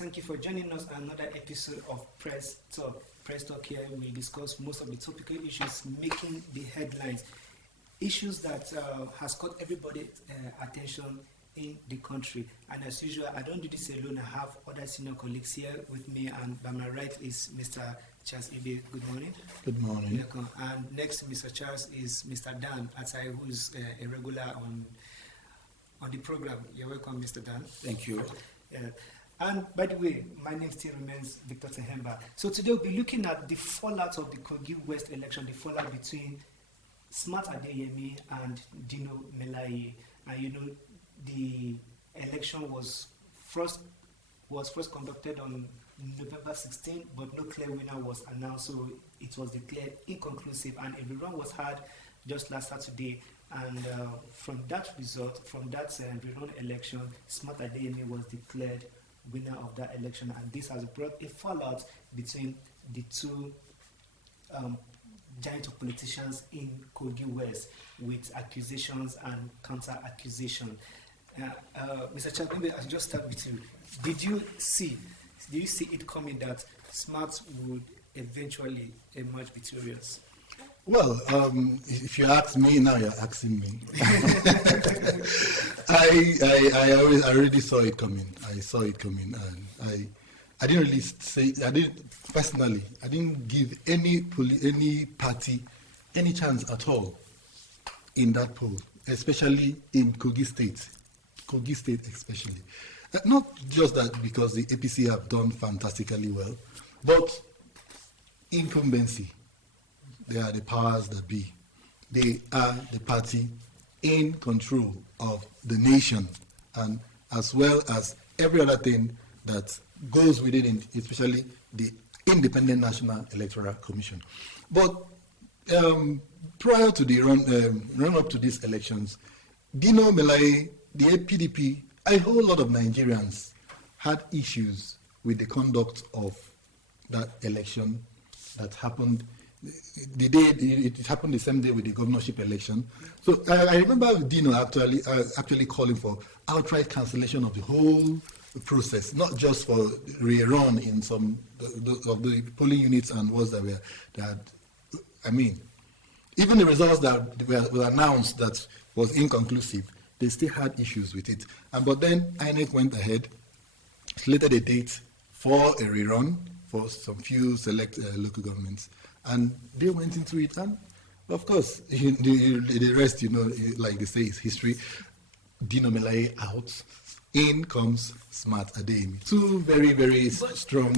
thank you for joining us on another episode of Press Talk. Press Talk here we discuss most of the topical issues making the headlines, issues that has caught everybody's attention in the country. And as usual, I don't do this alone. I have other senior colleagues here with me, and by my right is Mr. Charles Ibe. Good morning. Good morning. Welcome. And next to Mr. Charles is Mr. Dan Atai, who is a regular on the program. You're welcome, Mr. Dan. Thank you. And by the way, my name still remains Victor Tehemba. So today we'll be looking at the fallout of the Kogi West election, the fallout between Smart Adeyemi and Dino Melaye. And you know, the election was first conducted on November 16, but no clear winner was announced, so it was declared inconclusive, and a rerun was had just last Saturday. And from that result, from that rerun election, Smart Adeyemi was declared winner of that election, and this has brought a fallout between the two giant of politicians in Kogi West, with accusations and counter-accusation. Mr. Chairman, I'll just start with you. Did you see it coming that Smart would eventually emerge victorious? Well, if you ask me now, you're asking me. I already saw it coming. I saw it coming, and I didn't really say. I didn't give any party any chance at all in that poll, especially in Kogi State. Kogi State, especially. Not just that because the APC have done fantastically well, but incumbency. They are the powers that be. They are the party in control of the nation, and as well as every other thing that goes with it, especially the Independent National Electoral Commission. But prior to the run up to these elections, Dino Melaye, the PDP, a whole lot of Nigerians had issues with the conduct of that election that happened. The day it happened the same day with the governorship election. So I remember Dino actually calling for outright cancellation of the whole process, not just for rerun in some of the polling units and was that I mean, even the results that were announced that was inconclusive, they still had issues with it. But then INEC went ahead, slated a date for a rerun for some few select local governments. And they went into it, and of course, the rest, like they say, is history. Dino Melaye out, in comes Smart Adeyemi. Two very, very strong.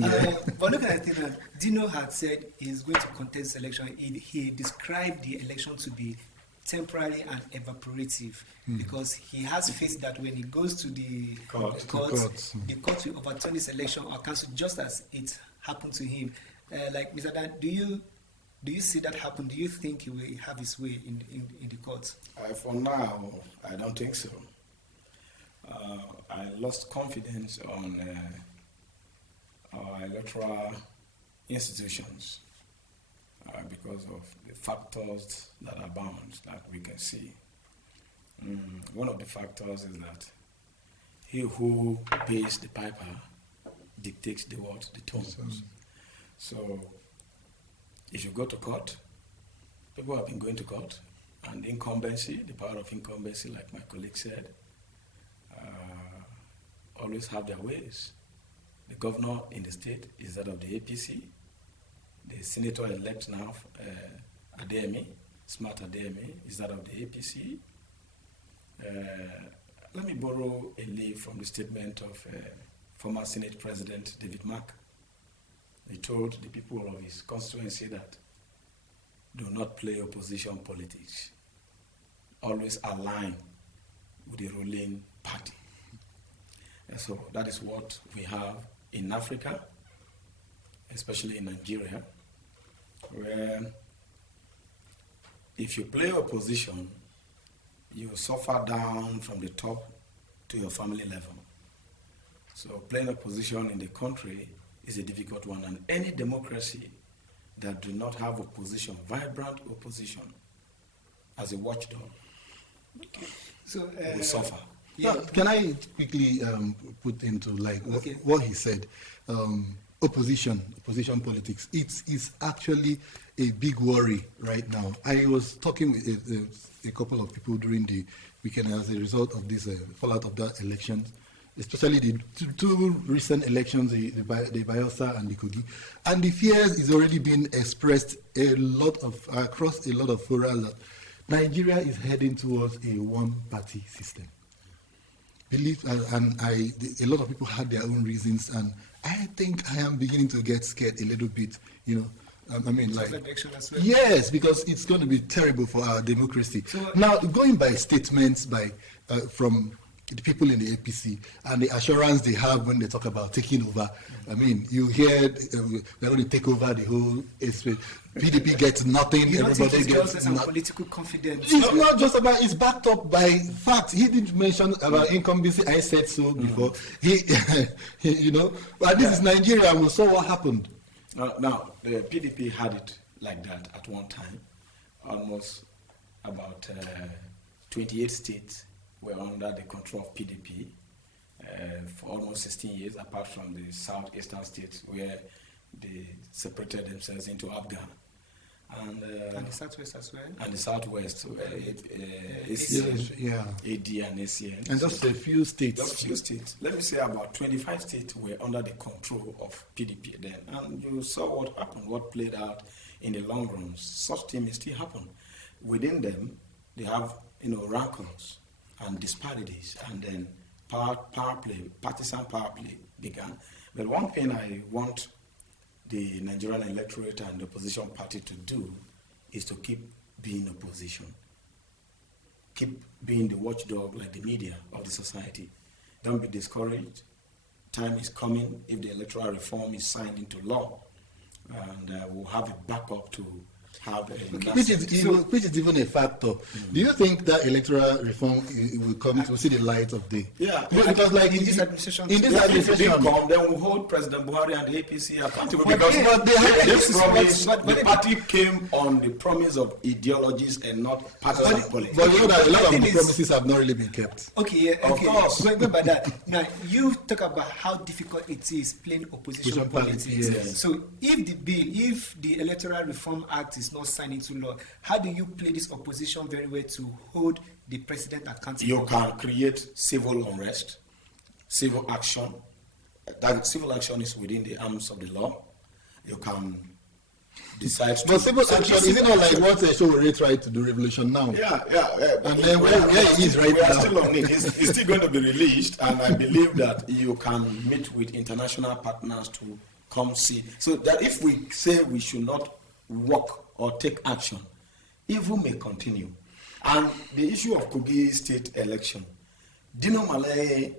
But look at the thing that Dino had said he's going to contest the election. He described the election to be temporary and evaporative, because he has faith that when he goes to the court, the court will overturn this election or cancel, just as it happened to him. Like Mr. Dan, do you see that happen? Do you think he will have his way in the court? For now, I don't think so. I lost confidence on our electoral institutions because of the factors that are bound that we can see. One of the factors is that he who pays the piper dictates the tones. So if you go to court, people have been going to court, and incumbency, the power of incumbency, like my colleague said, always have their ways. The governor in the state is that of the APC. The senator-elect now, Adeyemi, Smart Adeyemi, is that of the APC. Let me borrow a leaf from the statement of former Senate President David Mark. He told the people of his constituency that do not play opposition politics. Always align with the ruling party. And so that is what we have in Africa, especially in Nigeria, where if you play opposition, you suffer down from the top to your family level. So playing opposition in the country is a difficult one, and any democracy that do not have opposition, vibrant opposition, as a watchdog, so, will suffer. Yeah. Can I quickly put into like Okay. what he said? Opposition politics. It's actually a big worry right now. I was talking with a couple of people during the weekend as a result of this fallout of that election, especially the two recent elections, the Bayelsa and the Kogi, and the fears is already being expressed across a lot of forums that Nigeria is heading towards a one-party system. A lot of people had their own reasons, and I think I am beginning to get scared a little bit. Yes, because it's going to be terrible for our democracy. So, now, going by statements from the people in the APC and the assurance they have when they talk about taking over, you hear they're going to take over the whole PDP gets nothing. You don't think everybody it's gets some political confidence? It's not just about. It's backed up by facts. He didn't mention about incumbency. I said so before. But this is Nigeria, and we saw what happened. Now, the PDP had it like that at one time. Almost about 28 states were under the control of PDP for almost 16 years, apart from the southeastern states where they separated themselves into Afghan. And the southwest as well. And the southwest, AD and ACN. And just a few states. Just a few states. Let me say about 25 states were under the control of PDP then. And you saw what happened, what played out in the long run. Such things still happen. Within them, they have rancors and disparities, and then partisan power play began. But one thing I want the Nigerian electorate and the opposition party to do is to keep being opposition. Keep being the watchdog like the media of the society. Don't be discouraged. Time is coming if the electoral reform is signed into law, and we'll have a backup to have which is even a factor. Do you think that electoral reform will see the light of day? Yeah, because like in this administration, if it didn't come, then we'll hold President Buhari and the APC accountable because the party came on the promise of ideologies and not partisan politics. But you know that a lot of the promises have not really been kept. Okay, of course. Wait by that. Now you talk about how difficult it is playing opposition politics. Yes. So if the Electoral Reform Act is not signed into law, how do you play this opposition very well to hold the president accountable? You can create civil unrest, civil action. That civil action is within the arms of the law. You can decide to... But civil action, is it not like what Sowore tried to do, revolution now? Yeah. And then where it is right now? We are still on it. It's still going to be released, and I believe that you can meet with international partners to come see. So that if we say we should not work or take action, evil may continue. And the issue of Kogi State election, Dino Melaye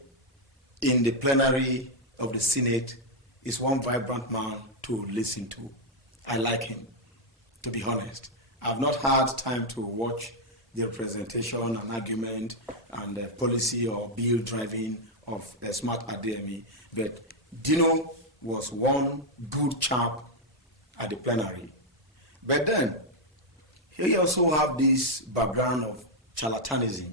in the plenary of the Senate is one vibrant man to listen to. I like him, to be honest. I've not had time to watch the representation and argument and the policy or bill driving of smart Adeyemi, but Dino was one good chap at the plenary. But then, he also have this background of charlatanism.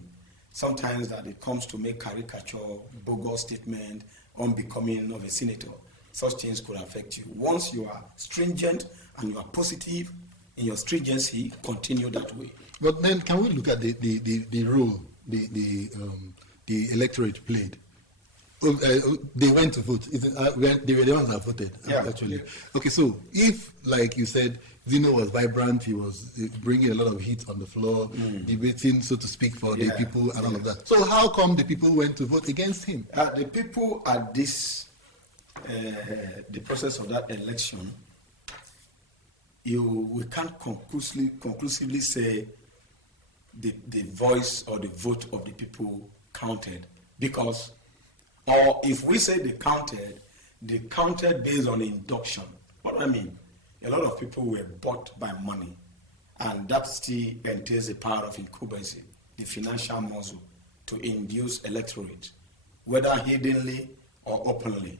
Sometimes that it comes to make caricature, bogus statement, unbecoming of a senator. Such things could affect you. Once you are stringent and you are positive in your stringency, continue that way. But then, can we look at the role the electorate played? They went to vote. They were the ones that voted, actually. Yeah. Okay, so if, like you said, Dino was vibrant, he was bringing a lot of heat on the floor, debating, so to speak, for the people and all of that. So how come the people went to vote against him? The people at this, the process of that election, we can't conclusively say the voice or the vote of the people counted, because, or if we say they counted based on induction. What do I mean? A lot of people were bought by money, and that still entails the power of incumbency, the financial muscle to induce electorate, whether hiddenly or openly.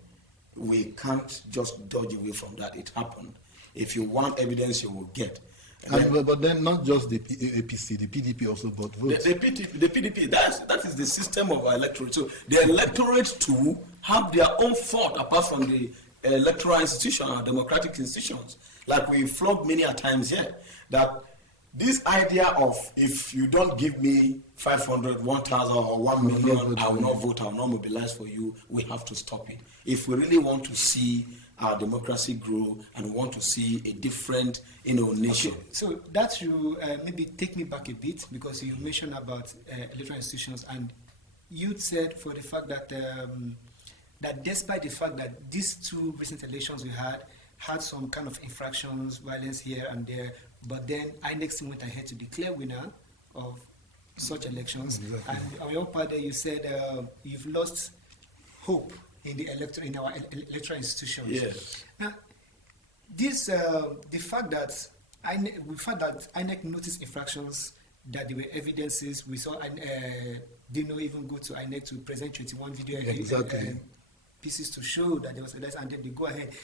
We can't just dodge away from that. It happened. If you want evidence, you will get. But then not just the APC, the PDP also bought votes. The PDP, that is the system of our electorate. So the electorate too have their own fault apart from the electoral institution, our democratic institutions. Like we flogged many a times here, that this idea of if you don't give me 500, 1,000 or 1 million, I will not vote, I will not mobilize for you, we have to stop it. If we really want to see our democracy grow and we want to see a different, nation. Okay. So that you maybe take me back a bit, because you mentioned about electoral institutions, and you said for the fact that that despite the fact that these two recent elections we had some kind of infractions, violence here and there, but then INEC went ahead to declare winner of such elections. Exactly. And on your part there, you said you've lost hope in the our electoral institutions. Yes. Now, this the fact that INEC noticed infractions, that there were evidences. We saw Dino even go to INEC to present 21 video pieces to show that there was evidence, and then they go ahead.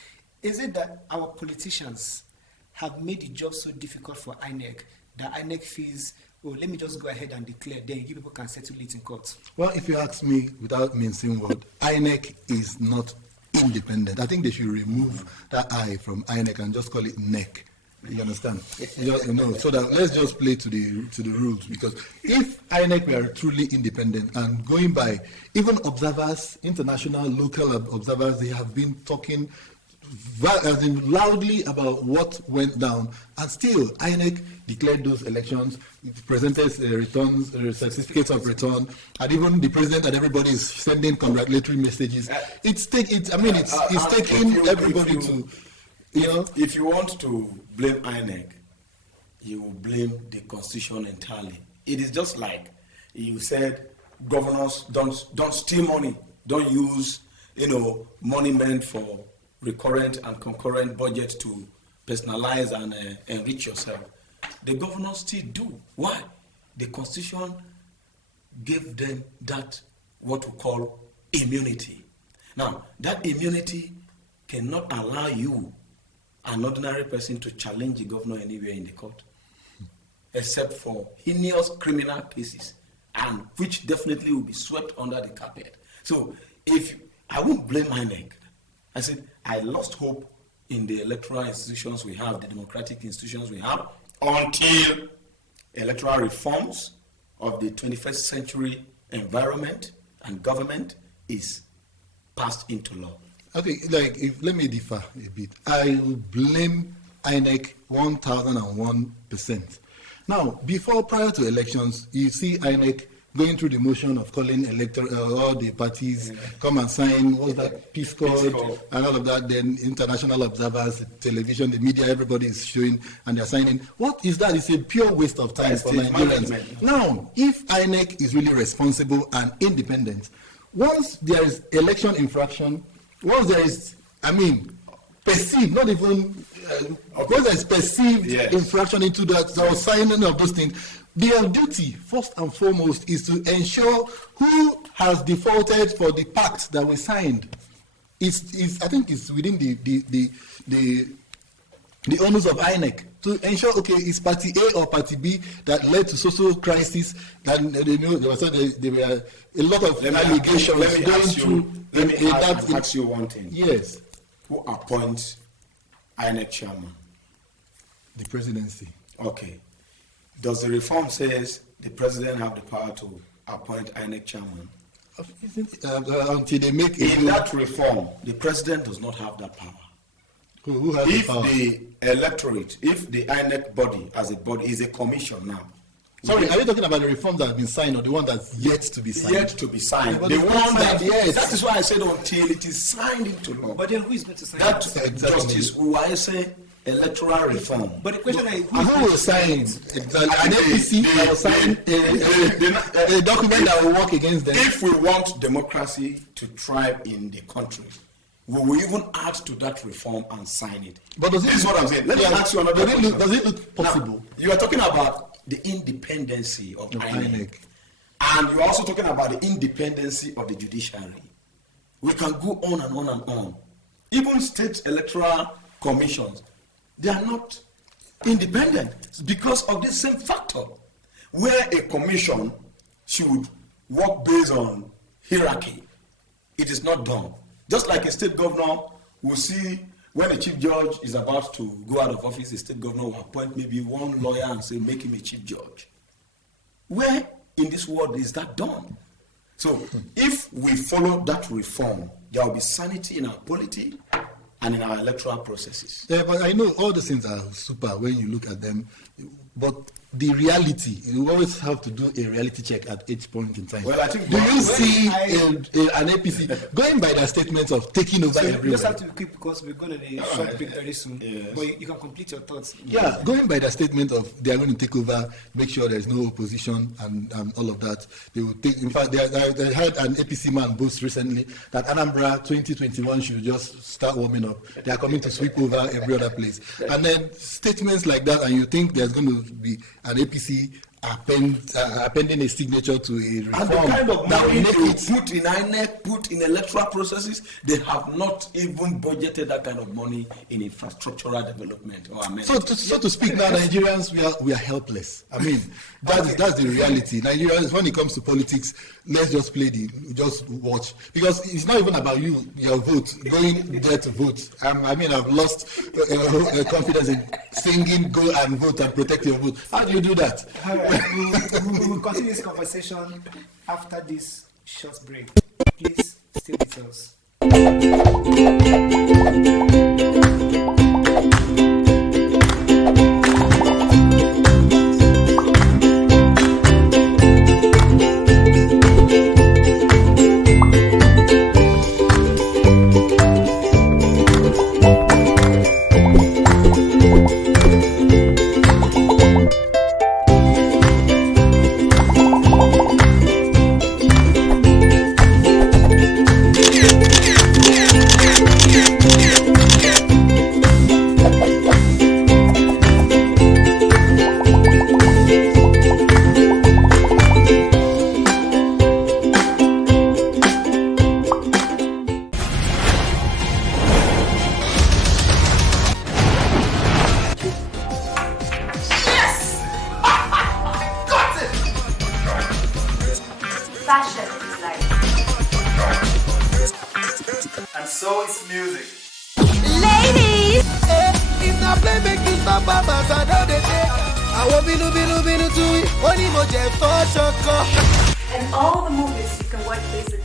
Is it that our politicians have made the job so difficult for INEC that INEC feels, oh, let me just go ahead and declare, then you people can settle it in court? Well, if you ask me, without mincing word, INEC is not independent. I think they should remove that I from INEC and just call it NEC. You understand? So that let's just play to the rules, because if INEC were truly independent and going by even observers, international, local observers, they have been talking loudly about what went down, and still INEC declared those elections, presented returns, certificates of return, and even the president and everybody is sending congratulatory messages. It's taking everybody to. If you want to blame INEC, you will blame the constitution entirely. It is just like you said, governors don't steal money, don't use money meant for recurrent and concurrent budget to personalize and enrich yourself. The governors still do. Why? The constitution gave them that what we call immunity. Now, that immunity cannot allow you, an ordinary person, to challenge the governor anywhere in the court, except for heinous criminal cases, and which definitely will be swept under the carpet. So, I won't blame INEC. I said, I lost hope in the electoral institutions we have, the democratic institutions we have, until electoral reforms of the 21st century environment and government is passed into law. Okay, let me differ a bit. I will blame INEC 1,001%. Now, prior to elections, you see INEC going through the motion of calling all the parties come and sign, Peace Corps and all of that. Then international observers, television, the media, everybody is showing and they're signing. What is that? It's a pure waste of time for Nigerians. Now, if INEC is really responsible and independent, once there is election infraction, once there is, perceived, not even, once there is perceived infraction into that, or signing of those things, their duty, first and foremost, is to ensure who has defaulted for the pact that we signed. I think it's within the onus of INEC to ensure, okay, it's party A or party B that led to social crisis, and there were a lot of allegations. Let me ask you one thing. Yes. Who appoints INEC chairman? The presidency. Okay. Does the reform says the president have the power to appoint INEC chairman? Until they make that reform, the president does not have that power. Who has the power? The electorate, if the INEC body as a body is a commission now. Sorry, are you talking about the reform that has been signed or the one that's yet to be signed? Yet to be signed. The one that is why I said until it is signed into law. But then who is going to sign that? That justice, who I say electoral reform. But the question is, who will sign? An APC will sign a document that will work against them. If we want democracy to thrive in the country, we will even add to that reform and sign it. But this is what I'm saying. Let me ask you another question. Does it look possible? Now, you are talking about the independency of INEC. And you're also talking about the independency of the judiciary. We can go on and on and on. Even state electoral commissions, they are not independent because of this same factor, where a commission should work based on hierarchy. It is not done. Just like a state governor will see when a chief judge is about to go out of office, the state governor will appoint maybe one lawyer and say, make him a chief judge. Where in this world is that done? So if we follow that reform, there will be sanity in our polity and in our electoral processes. Yeah, but I know all the things are super when you look at them, but the reality, you always have to do a reality check at each point in time. Well, I think do you see an APC going by their statements of taking over everywhere? You just have to be quick because we're going to a short break very soon. Yes. But you can complete your thoughts. Yeah, going by the statement of they are going to take over, make sure there's no opposition and all of that. They will take. In fact, they had an APC man boast recently that Anambra 2021 should just start warming up. They are coming to sweep over every other place. And then statements like that, and you think there's going to be an APC appending a signature to a reform and the kind of that will money make they it. put in INEC, put in electoral processes, they have not even budgeted that kind of money in infrastructural development or amenities. So to speak now, Nigerians, we are helpless. I mean, that's the reality. Nigerians, when it comes to politics, let's just just watch. Because it's not even about your vote, going there to vote. I've lost confidence in singing, go and vote and protect your vote. How do you do that? All right, we will continue this conversation after this short break. Please stay with us. Fashion is life. And so is music. Ladies! If not play, make you stop, Baba, I know they take. I want binu to it. Only more jet for shoko. And all the movies you can watch basically.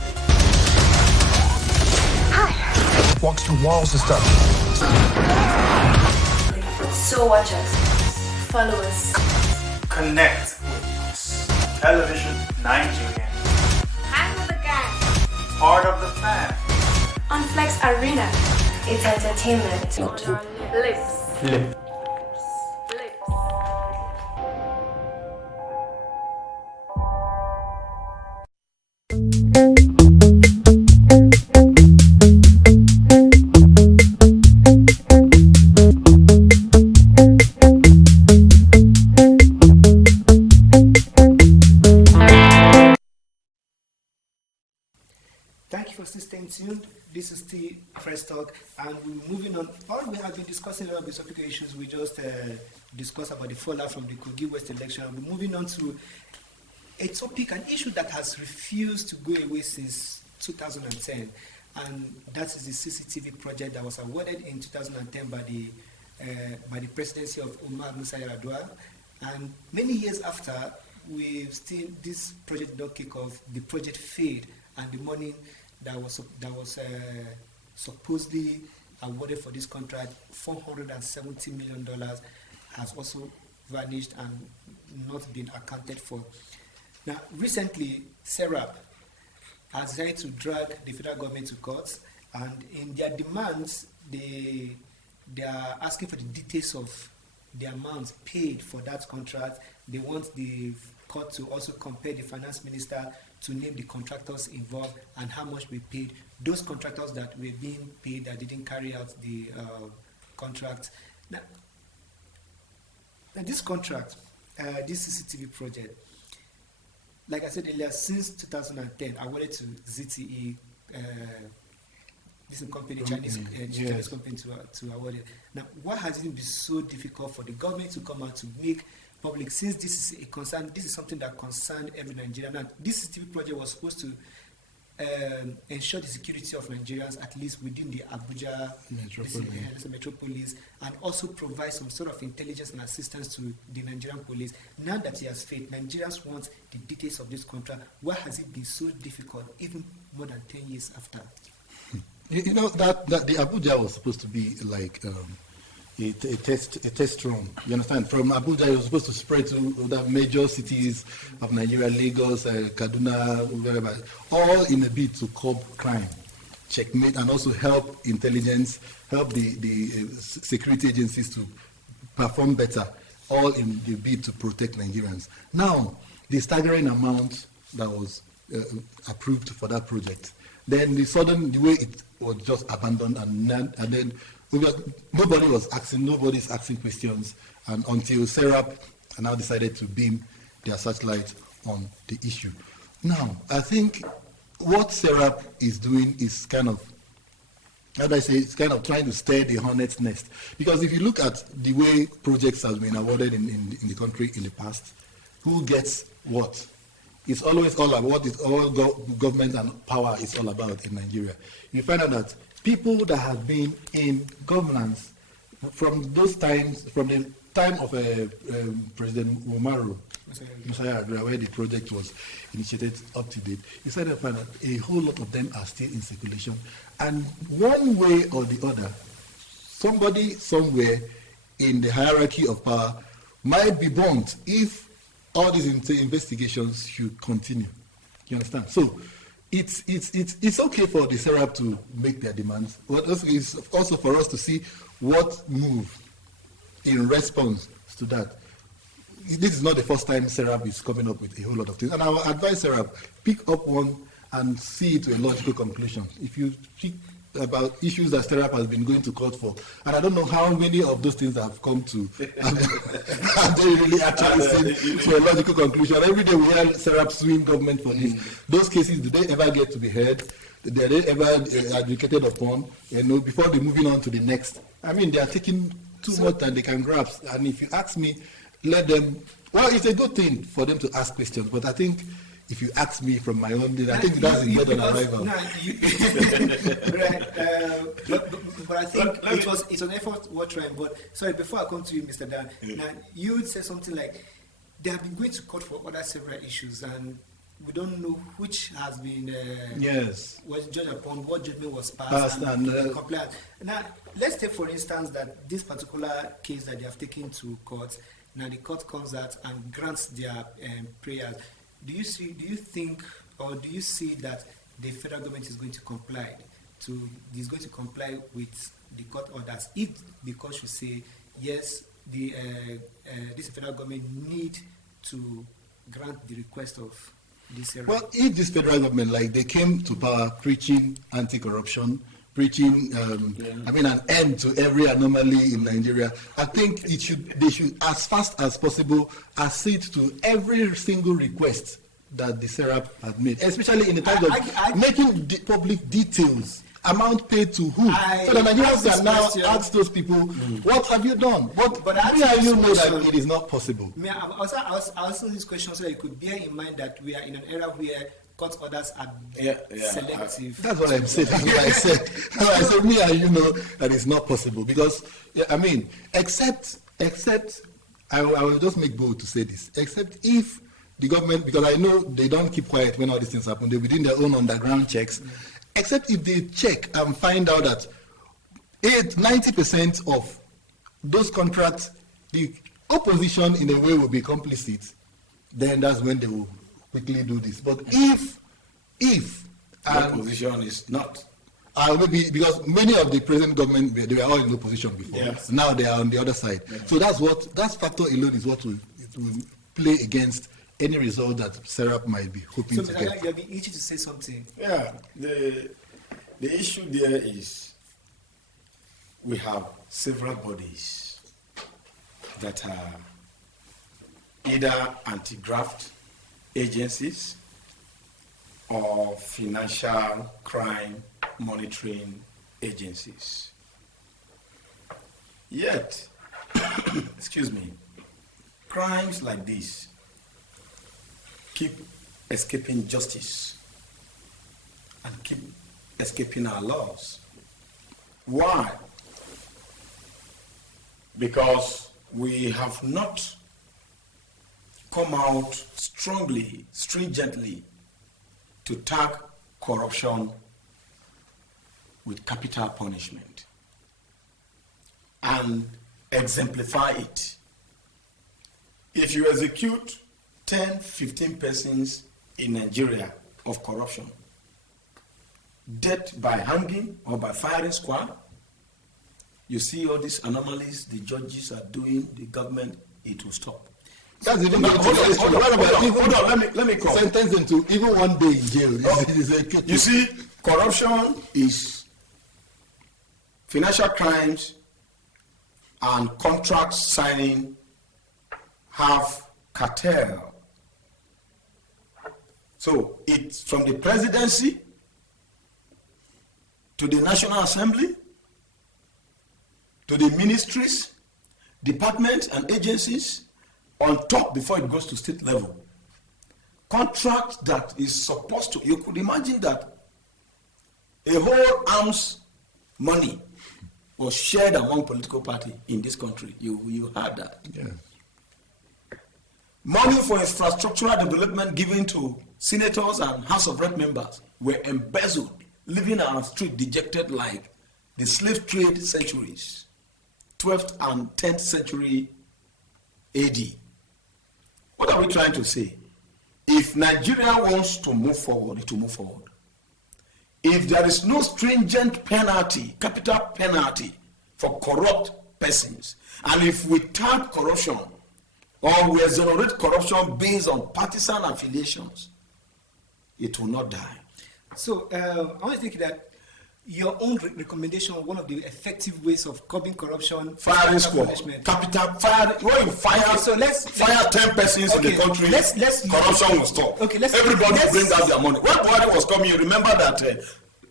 Walks through walls and stuff. So watch us. Follow us. Connect with us. Television Nigeria. Hang with the gang. Part of the fan. On Flex Arena. It's entertainment. On our lips. Thank you for staying tuned. This is still Press Talk, and we're moving on. All we have been discussing a lot of these topical issues. We just discussed about the fallout from the Kogi West election. We're moving on to a topic, an issue that has refused to go away since 2010, and that is the CCTV project that was awarded in 2010 by the presidency of Umar Musa Yar'Adua. And many years after, this project did not kick off. The project failed, and the money that was supposedly awarded for this contract, $470 million, has also vanished and not been accounted for. Now, recently, SERAP has decided to drag the federal government to court, and in their demands, they are asking for the details of the amounts paid for that contract. They want the court to also compare the finance minister to name the contractors involved and how much we paid. Those contractors that were being paid that didn't carry out the contract. Now this contract, this CCTV project, like I said earlier, since 2010, awarded to ZTE, this company, Chinese company, to award it. Now, why has it been so difficult for the government to come out to make public, since this is a concern, this is something that concerned every Nigerian? Now, this CCTV project was supposed to ensure the security of Nigerians, at least within the Abuja metropolis, and also provide some sort of intelligence and assistance to the Nigerian police. Now that he has failed, Nigerians want the details of this contract. Why has it been so difficult, even more than 10 years after? You know that the Abuja was supposed to be like a test run. You understand? From Abuja, it was supposed to spread to the major cities of Nigeria, Lagos, Kaduna, wherever, all in a bid to curb crime, checkmate, and also help intelligence, help the security agencies to perform better, all in the bid to protect Nigerians. Now, the staggering amount that was approved for that project, then the way it was just abandoned, and then nobody's asking questions, and until SERAP now decided to beam their searchlight on the issue. Now, I think what SERAP is doing is kind of, it's kind of trying to stir the hornet's nest. Because if you look at the way projects have been awarded in the country in the past, who gets what? It's always all about what is all government and power is all about in Nigeria. You find out that people that have been in governance from those times, from the time of President Umaru Musa, where the project was initiated up to date, you started to find out a whole lot of them are still in circulation. And one way or the other, somebody somewhere in the hierarchy of power might be burnt if all these investigations should continue. You understand? So it's okay for the SERAP to make their demands, but it's also for us to see what move in response to that. This is not the first time SERAP is coming up with a whole lot of things, and I will advise SERAP, pick up one and see it to a logical conclusion. If you speak about issues that SERAP has been going to court for, and I don't know how many of those things have come to, have they really actually seen to a logical conclusion? Every day we hear SERAP suing government for this. Those cases, do they ever get to be heard? Are they ever adjudicated upon? Before they're moving on to the next. I mean, they are taking too much than they can grasp. And if you ask me, let them. Well, it's a good thing for them to ask questions, but I think, if you ask me from my own, I think that's a dead on arrival. But I think it's an effort worth trying. But sorry, before I come to you, Mr. Dan, now you would say something like they have been going to court for other several issues, and we don't know which has been was judged upon, what judgment was passed, and compliant. Now, let's take for instance that this particular case that they have taken to court. Now the court comes out and grants their prayers. Do you think, or do you see that the federal government is going to comply with the court orders? If the court should say yes, this federal government need to grant the request of this area. Well, if this federal government, like they came to power preaching anti-corruption, preaching, an end to every anomaly in Nigeria, I think they should, as fast as possible, accede to every single request that the SERAP had made, especially in the time of making public details, amount paid to who. So the Nigerians can now ask those people, what have you done? How do you know that it is not possible? I also this question so that you could bear in mind that we are in an era where court orders are selective. That's what I'm saying. That's what I said. I said, me and you know that it's not possible because, except I will just make bold to say this, except if the government, because I know they don't keep quiet when all these things happen, they're within their own underground checks, except if they check and find out that 90% of those contracts, the opposition in a way will be complicit, then that's when they will quickly do this. But if opposition is not, maybe because many of the present government they were all in opposition before. Yes. Now they are on the other side. Yeah. So that factor alone is what will play against any result that SERAP might be hoping to get. So you'll be easy to say something. Yeah, the issue there is we have several bodies that are either anti-graft agencies or financial crime monitoring agencies. Yet, excuse me, crimes like this keep escaping justice and keep escaping our laws. Why? Because we have not come out strongly, stringently to tag corruption with capital punishment and exemplify it. If you execute 10, 15 persons in Nigeria of corruption, death by hanging or by firing squad, you see all these anomalies the judges are doing, the government, it will stop. That's even Hold on, let me come. sentence them to even 1 day in jail. You see, corruption is financial crimes and contract signing have cartel. So it's from the presidency to the National Assembly to the ministries, departments and agencies on top before it goes to state level. Contract that is supposed to, you could imagine that a whole arms money was shared among political parties in this country. You heard that. Yeah. Money for infrastructural development given to senators and House of Rep members were embezzled, living on our street dejected like the slave trade centuries, 12th and 10th century AD. What are we trying to say? If Nigeria wants to move forward, it will move forward. If there is no stringent penalty, capital penalty for corrupt persons, and if we tag corruption or we exonerate corruption based on partisan affiliations, it will not die. So I want to think that your own recommendation, one of the effective ways of curbing corruption, Firing squad, capital fire. When you fire, Okay, so let's 10 persons in the country, corruption will stop. Okay, everybody will bring out their money. When Buhari was coming, you remember that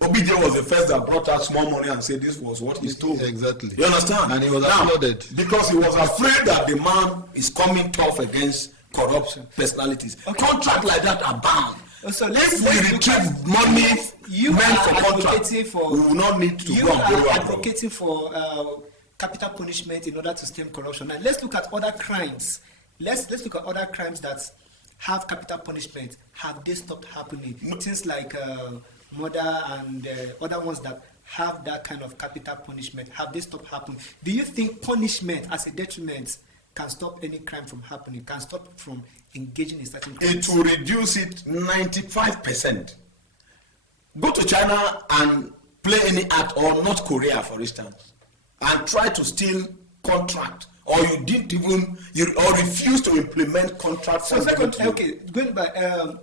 OBJ was the first that brought out small money and said this was what he stole. Exactly. You understand? And he was now, applauded. because he was afraid that the man is coming tough against corrupt personalities. Okay. Contracts like that are banned. So If we retrieve money you meant are for contract, advocating for, we will not need to you go and borrow are abroad. advocating for capital punishment in order to stem corruption. And let's look at other crimes. Let's look at other crimes that have capital punishment. Have they stopped happening? Things like murder and other ones that have that kind of capital punishment. Have they stopped happening? Do you think punishment as a detriment can stop any crime from happening? Can stop from engaging in certain crimes? It will reduce it 95%. Go to China and play any act, or North Korea, for instance, and try to steal contract, or you didn't even, or refuse to implement contract. So second, okay, going by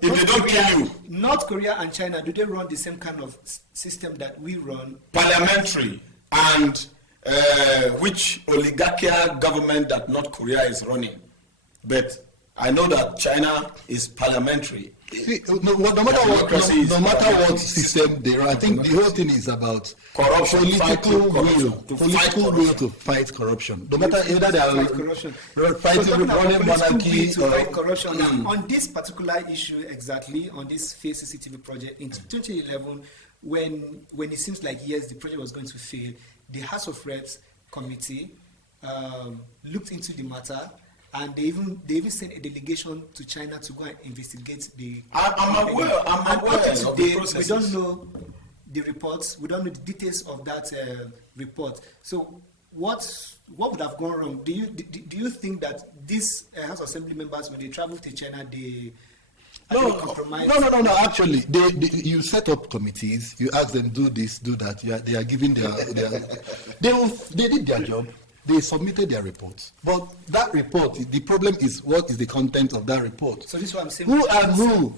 if they don't kill you, North Korea and China, do they run the same kind of system that we run? parliamentary, and which oligarchical government that North Korea is running, but I know that China is parliamentary. See, no matter what system they run, I think the whole thing is about Corruption, political will to fight corruption. No matter either they are Corruption. fighting with running monarchy to fight or corruption. Now, on this particular issue, exactly on this Face CCTV project in 2011, when it seems like yes, the project was going to fail, the House of Reps committee looked into the matter. And they even sent a delegation to China to go and investigate the. I'm aware of the processes. We don't know the reports. We don't know the details of that report. So what would have gone wrong? Do you think that these House Assembly members, when they travel to China, they compromise? No. Actually, you set up committees. You ask them do this, do that. They are giving their they did their job. They submitted their reports, but that report, the problem is what is the content of that report. So this is what I'm saying. Who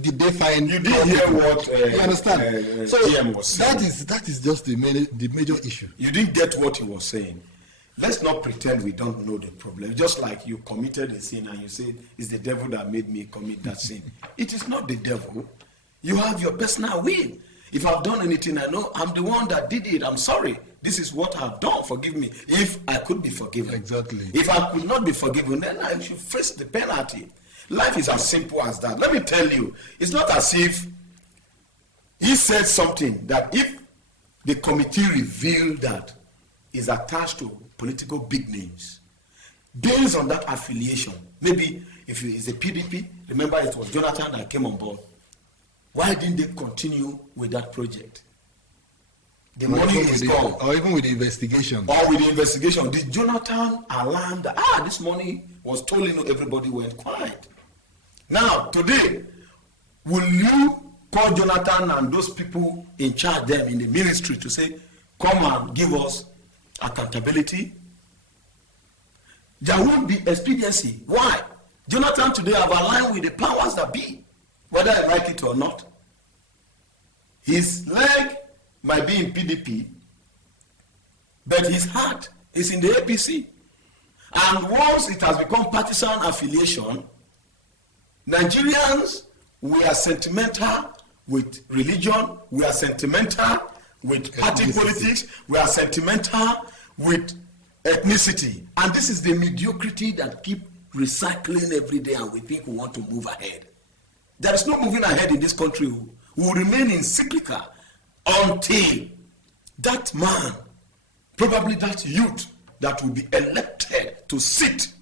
did they find? You did hear what you understand? So GM was saying. that is just the major issue. You didn't get what he was saying. Let's not pretend we don't know the problem. Just like you committed a sin and you said, it's the devil that made me commit that sin. It is not the devil. You have your personal will. If I've done anything, I know I'm the one that did it. I'm sorry. This is what I've done. Forgive me. If I could be forgiven. Exactly. If I could not be forgiven, then I should face the penalty. Life is as simple as that. Let me tell you, it's not as if he said something that if the committee revealed that is attached to political big names, based on that affiliation, maybe if it's a PDP, remember it was Jonathan that came on board. Why didn't they continue with that project? The money is gone. Or even with the investigation. Or with the investigation. Did Jonathan alarm that, this money was stolen, everybody went quiet. Now, today, will you call Jonathan and those people in charge them in the ministry to say, come and give us accountability? There won't be expediency. Why? Jonathan today have aligned with the powers that be, whether I like it or not. His leg might be in PDP, but his heart is in the APC. And once it has become partisan affiliation, Nigerians, we are sentimental with religion, we are sentimental with party politics, we are sentimental with ethnicity. And this is the mediocrity that keep recycling every day, and we think we want to move ahead. There is no moving ahead in this country. We will remain in cyclical until that man, probably that youth that will be elected to sit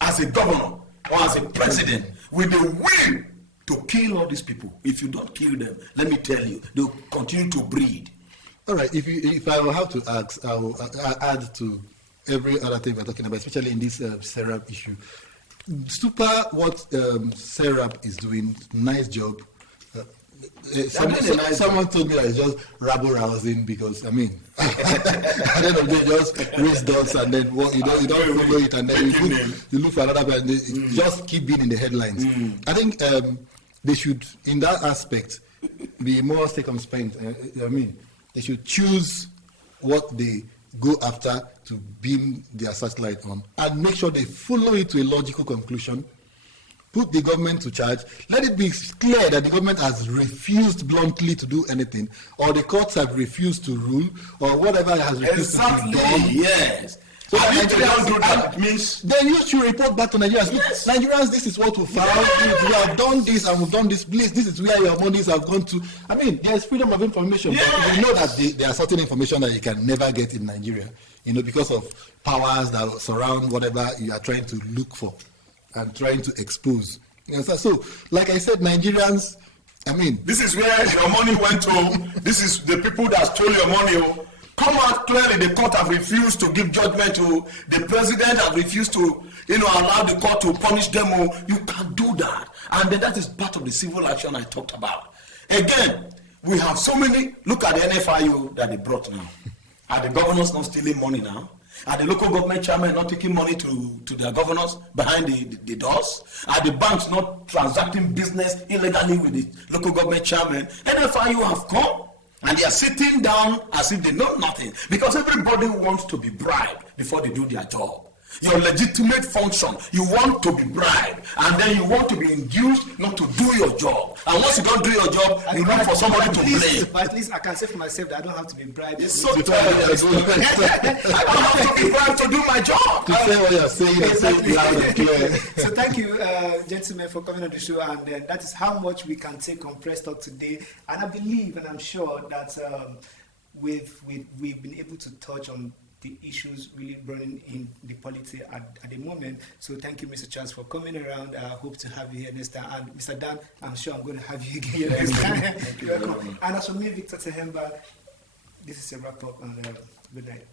as a governor or as a president with the will to kill all these people. If you don't kill them, let me tell you, they'll continue to breed. All right, if I will have to ask, I will add to every other thing we're talking about, especially in this SERAP issue. What SERAP is doing, nice job. Someone told me that it's just rabble-rousing because, I mean, at the end of the day, just raise dots and then you don't follow it, and then you look for another person, just keep being in the headlines. I think they should, in that aspect, be more circumspect. I mean, they should choose what they go after to beam their satellite on and make sure they follow it to a logical conclusion. Put the government to charge. Let it be clear that the government has refused bluntly to do anything, or the courts have refused to rule, or whatever has refused to be done. Yes. So if they don't do that, it means then you should report back to Nigerians. Yes. Look, Nigerians, this is what we found. We have done this and we've done this. Please, this is where your monies have gone to. I mean, there's freedom of information. Yes. But we know that there are certain information that you can never get in Nigeria, because of powers that surround whatever you are trying to look for and trying to expose. So, like I said, Nigerians, I mean, this is where your money went to. This is the people that stole your money. Come out clearly. The court have refused to give judgment to. The president have refused to, allow the court to punish them. You can't do that. And then that is part of the civil action I talked about. Again, we have so many. Look at the NFIU that they brought now. Are the governors not stealing money now? Are the local government chairmen not taking money to their governors behind the doors? Are the banks not transacting business illegally with the local government chairmen? NFIU have come and they are sitting down as if they know nothing, because everybody wants to be bribed before they do their job. Your legitimate function, you want to be bribed, and then you want to be induced not to do your job. And once you don't do your job, you look for somebody to blame. But at least I can say for myself that I don't have to be bribed. It's so terrible. I don't have to be bribed to do my job. To say what you're saying, Exactly. loud and clear. So thank you, gentlemen, for coming on the show, and that is how much we can take on Press Talk today. And I believe, and I'm sure that we've been able to touch on the issues really burning in the politics at the moment. So thank you, Mr. Charles, for coming around. I hope to have you here next time. And Mr. Dan, I'm sure I'm going to have you again next time. You're welcome. And as for me, Victor Tehemba, this is a wrap up, and good night.